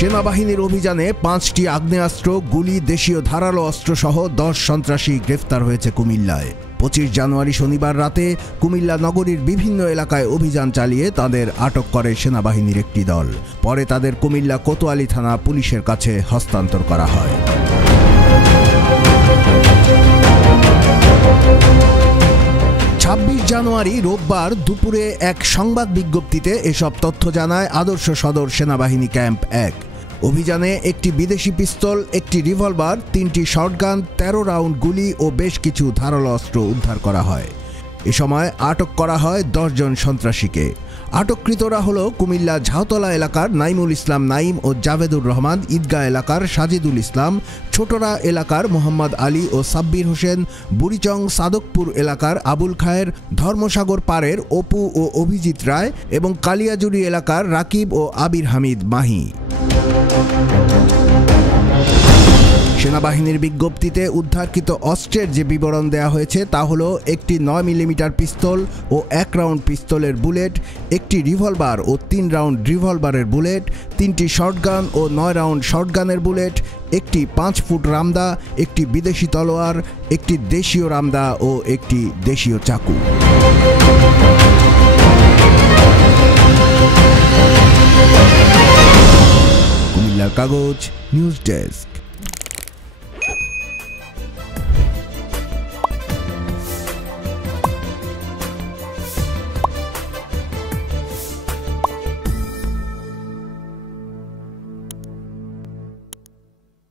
সেনাবাহিনীর অভিযানে 5টি আগ্নেয়াস্ত্র, গুলি, দেশীয় ধারালো অস্ত্রসহ 10 সন্ত্রাসী গ্রেফতার হয়েছে কুমিল্লায়। 25 জানুয়ারি শনিবার রাতে কুমিল্লা নগরীর বিভিন্ন এলাকায় অভিযান চালিয়ে তাদের আটক করে সেনাবাহিনীর একটি দল। পরে তাদের কুমিল্লা কোতোয়ালি থানা পুলিশের কাছে হস্তান্তর করা হয়। 26 জানুয়ারি রোববার দুপুরে এক সংবাদ বিজ্ঞপ্তিতে এসব তথ্য জানায় আদর্শ সদর সেনাবাহিনী ক্যাম্প 1। অভিযানে একটি বিদেশি পিস্তল, একটি রিভলভার, 3টি শটগান, 13 রাউন্ড গুলি ও বেশ কিছু ধারালো অস্ত্র উদ্ধার করা হয়। এ সময় আটক করা হয় 10 জন সন্ত্রাসীকে। আটককৃতরা হল কুমিল্লা ঝাউতলা এলাকার নাইমুল ইসলাম নাইম ও জাভেদুর রহমান, ঈদগাহ এলাকার সাজিদুল ইসলাম, ছোটরা এলাকার মোহাম্মদ আলী ও সাব্বির হোসেন, বুড়িচং সাদকপুর এলাকার আবুল খায়ের, ধর্মসাগর পাড়ের অপু ও অভিজিৎ রায় এবং কালিয়াজুড়ি এলাকার রাকিব ও আবির হামিদ মাহি। সেনাবাহিনীর বিজ্ঞপ্তিতে উদ্ধারকৃত অস্ত্রের যে বিবরণ দেওয়া হয়েছে তা হলো একটি 9 মিলিমিটার পিস্তল ও 1 রাউন্ড পিস্তলের বুলেট, একটি রিভলভার ও 3 রাউন্ড রিভলভারের বুলেট, 3টি শটগান ও 9 রাউন্ড শটগানের বুলেট, একটি 5 ফুট রামদা, একটি বিদেশি তলোয়ার, একটি দেশীয় রামদা ও একটি দেশীয় চাকু। কুমিল্লার কাগজ, নিউজ ডেস্ক।